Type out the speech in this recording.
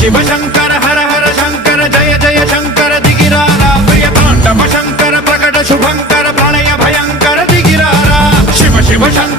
शिव शंकर हर हर शंकर जय जय शंकर दिगिरारा प्रिय तांडव शंकर प्रकट शुभंकर प्रणय भयंकर दिगिरारा शिव शिव शंकर